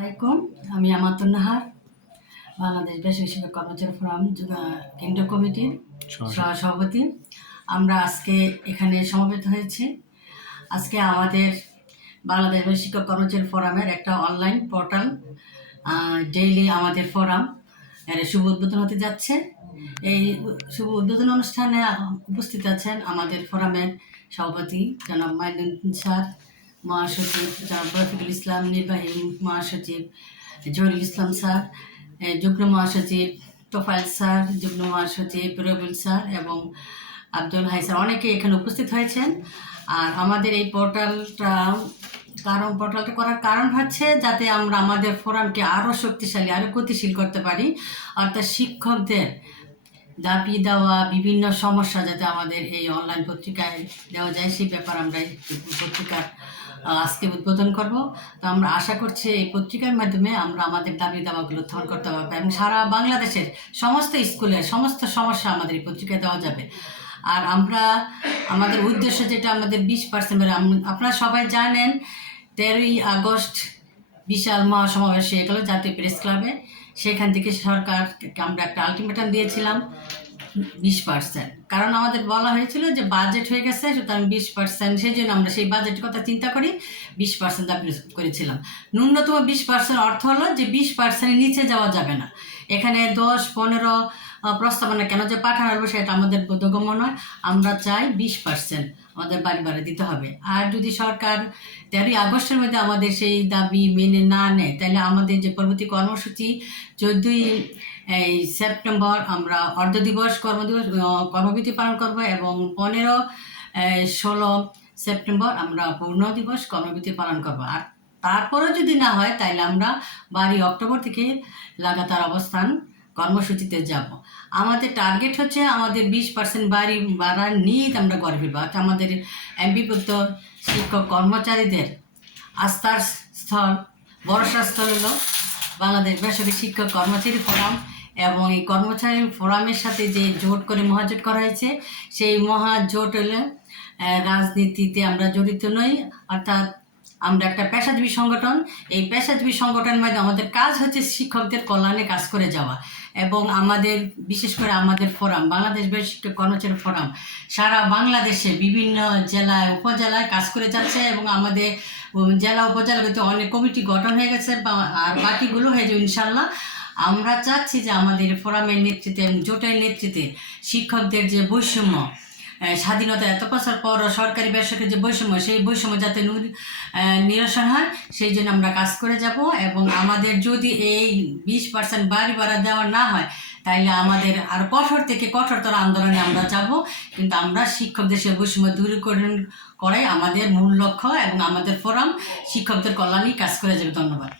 আলাইকুম, আমি আমাতুন নাহার, বাংলাদেশ বেসরকারি শিক্ষক কর্মচারী ফোরাম কেন্দ্রীয় কমিটির সভাপতি। আমরা আজকে এখানে সমবেত হয়েছি। আজকে আমাদের বাংলাদেশ বেসরকারি শিক্ষক কর্মচারী ফোরামের একটা অনলাইন পোর্টাল ডেইলি আমাদের ফোরাম এর শুভ উদ্বোধন হতে যাচ্ছে। এই শুভ উদ্বোধন অনুষ্ঠানে উপস্থিত আছেন আমাদের ফোরামের সভাপতি জনাব মাইনুদ্দিন স্যার, মহাসচিব জনাব রফিকুল ইসলাম, নির্বাহী মহাসচিব জহিরুল ইসলাম স্যার, যুগ্ম মহাসচিব তোফায়েল স্যার, যুগ্ম মহাসচিব রবিউল স্যার এবং আব্দুল হাই স্যার, অনেকে এখানে উপস্থিত হয়েছেন। আর আমাদের এই পোর্টালটা করার কারণ হচ্ছে যাতে আমরা আমাদের ফোরামকে আরও শক্তিশালী, আরও গতিশীল করতে পারি। অর্থাৎ শিক্ষকদের দাবি দেওয়া বিভিন্ন সমস্যা যাতে আমাদের এই অনলাইন পত্রিকায় দেওয়া যায়, সেই ব্যাপার আমরা এই পত্রিকার আজকে উদ্বোধন করব। তো আমরা আশা করছি এই পত্রিকার মাধ্যমে আমরা আমাদের দাবি দাওয়াগুলো উত্থাপন করতে পারবো এবং সারা বাংলাদেশের সমস্ত স্কুলের সমস্ত সমস্যা আমাদের এই পত্রিকায় দেওয়া যাবে। আর আমরা আমাদের উদ্দেশ্য যেটা, আমাদের 20%, আপনারা সবাই জানেন 13ই আগস্ট বিশাল মহাসমাবেশ হয়ে গেল জাতীয় প্রেস ক্লাবে। সেখান থেকে সরকারকে আমরা একটা আলটিমেটাম দিয়েছিলাম 20%, কারণ আমাদের বলা হয়েছিল যে বাজেট হয়ে গেছে, সুতরাং 20%, সেই জন্য আমরা সেই বাজেটের কথা চিন্তা করি 20% দাবি করেছিলাম। ন্যূনতম 20% অর্থ হলো যে 20% নিচে যাওয়া যাবে না। এখানে 10-15 প্রস্তাবনা কেন যে পাঠানো হবে সেটা আমাদের বোধগম্য নয়। আমরা চাই 20% আমাদের বাড়ি দিতে হবে। আর যদি সরকার 13ই আগস্টের মধ্যে আমাদের সেই দাবি মেনে না নেয়, তাহলে আমাদের যে পরবর্তী কর্মসূচি 14ই সেপ্টেম্বর আমরা অর্ধ দিবস কর্মবিরতি পালন করব এবং 15-16 সেপ্টেম্বর আমরা পূর্ণ দিবস কর্মবিরতি পালন করব। আর তারপরেও যদি না হয় তাহলে আমরা 12 অক্টোবর থেকে লাগাতার অবস্থান কর্মসূচিতে যাব। আমাদের টার্গেট হচ্ছে আমাদের 20% বাড়ার নিট আমরা করে ফেলবো। অর্থাৎ আমাদের এমপিভুক্ত শিক্ষক কর্মচারীদের আস্থার স্থল, ভরসার স্থল হলো বাংলাদেশ বেসরকারি শিক্ষক কর্মচারী ফোরাম। এবং এই কর্মচারী ফোরামের সাথে যে জোট করে মহাজোট করা হয়েছে, সেই মহাজোট হলে রাজনীতিতে আমরা জড়িত নই। অর্থাৎ আমরা একটা পেশাজীবী সংগঠন। এই পেশাজীবী সংগঠনের মাধ্যমে আমাদের কাজ হচ্ছে শিক্ষকদের কল্যাণে কাজ করে যাওয়া। এবং আমাদের বিশেষ করে আমাদের ফোরাম, বাংলাদেশ বেসরকারি শিক্ষক কর্মচারী ফোরাম, সারা বাংলাদেশে বিভিন্ন জেলায় উপজেলায় কাজ করে যাচ্ছে এবং আমাদের জেলা উপজেলাগুলোতে অনেক কমিটি গঠন হয়ে গেছে, আর বাকিগুলো হয়ে যাবে ইনশাল্লাহ। আমরা চাচ্ছি যে আমাদের ফোরামের নেতৃত্বে এবং জোটের নেতৃত্বে শিক্ষকদের যে বৈষম্য, স্বাধীনতা এত বছর পর সরকারি বেসরকারি যে বৈষম্য, সেই বৈষম্য যাতে নিরসন হয় সেই জন্য আমরা কাজ করে যাব। এবং আমাদের যদি এই 20% বাড়া দেওয়া না হয় তাইলে আমাদের আর কঠোর থেকে কঠোরতর আন্দোলনে আমরা যাব। কিন্তু আমরা শিক্ষকদের সে বৈষম্য দূরীকরণ করাই আমাদের মূল লক্ষ্য এবং আমাদের ফোরাম শিক্ষকদের কল্যাণেই কাজ করে যাবে। ধন্যবাদ।